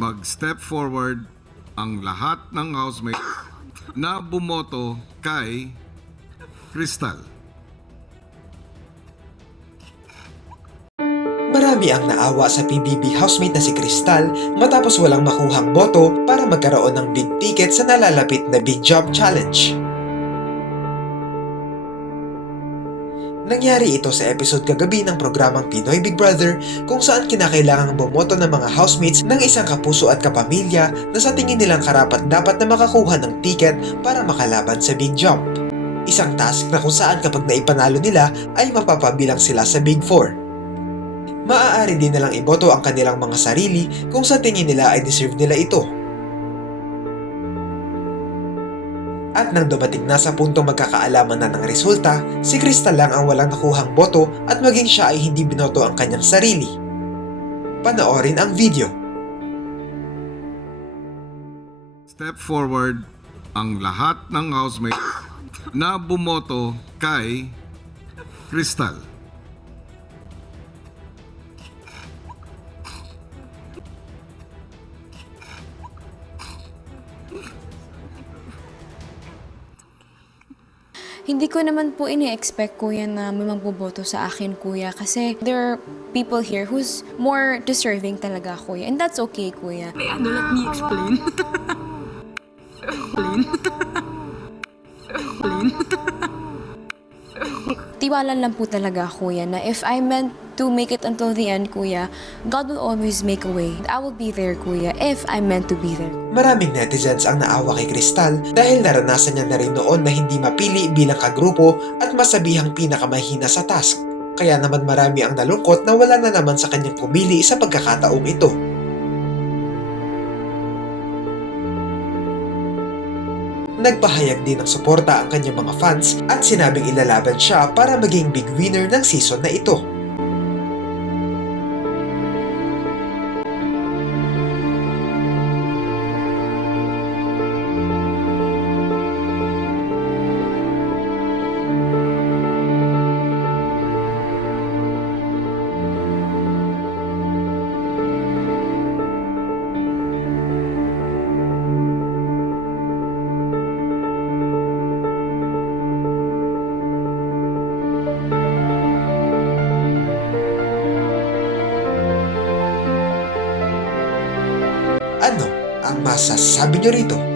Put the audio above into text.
mag-step forward ang lahat ng housemates na bumoto kay Crystal. Marami ang naawa sa PBB housemate na si Crystal matapos walang makuhang boto para magkaroon ng big ticket sa nalalapit na Big Job Challenge. Nangyari ito sa episode kagabi ng programang Pinoy Big Brother kung saan kinakailangang bumoto ng mga housemates ng isang kapuso at kapamilya na sa tingin nilang karapat-dapat na makakuha ng ticket para makalaban sa Big Jump. Isang task na kung saan kapag naipanalo nila ay mapapabilang sila sa Big Four. Maaari din nilang iboto ang kanilang mga sarili kung sa tingin nila ay deserve nila ito. At nang dumating na sa puntong magkakaalaman na ng resulta, si Crystal lang ang walang nakuhang boto at maging siya ay hindi binoto ang kanyang sarili. Panoorin ang video. Step forward ang lahat ng housemates na bumoto kay Crystal. Hindi ko naman po ini-expect, kuya, na may magboboto sa akin, kuya. Kasi there are people here who's more deserving talaga, kuya. And that's okay, kuya. Let me explain. Tiwala lang po talaga, kuya, na if I meant to make it until the end, kuya, God will always make a way. I will be there, kuya, if I meant to be there. Maraming netizens ang naawa kay Crystal dahil naranasan niya na rin noon na hindi mapili bilang kagrupo at masabihang pinakamahina sa task. Kaya naman marami ang nalungkot na wala na naman sa kanyang pumili sa pagkakataong ito. Nagpahayag din ng suporta ang kanyang mga fans at sinabing ilalaban siya para maging big winner ng season na ito. Ano ang masasabi nyo rito?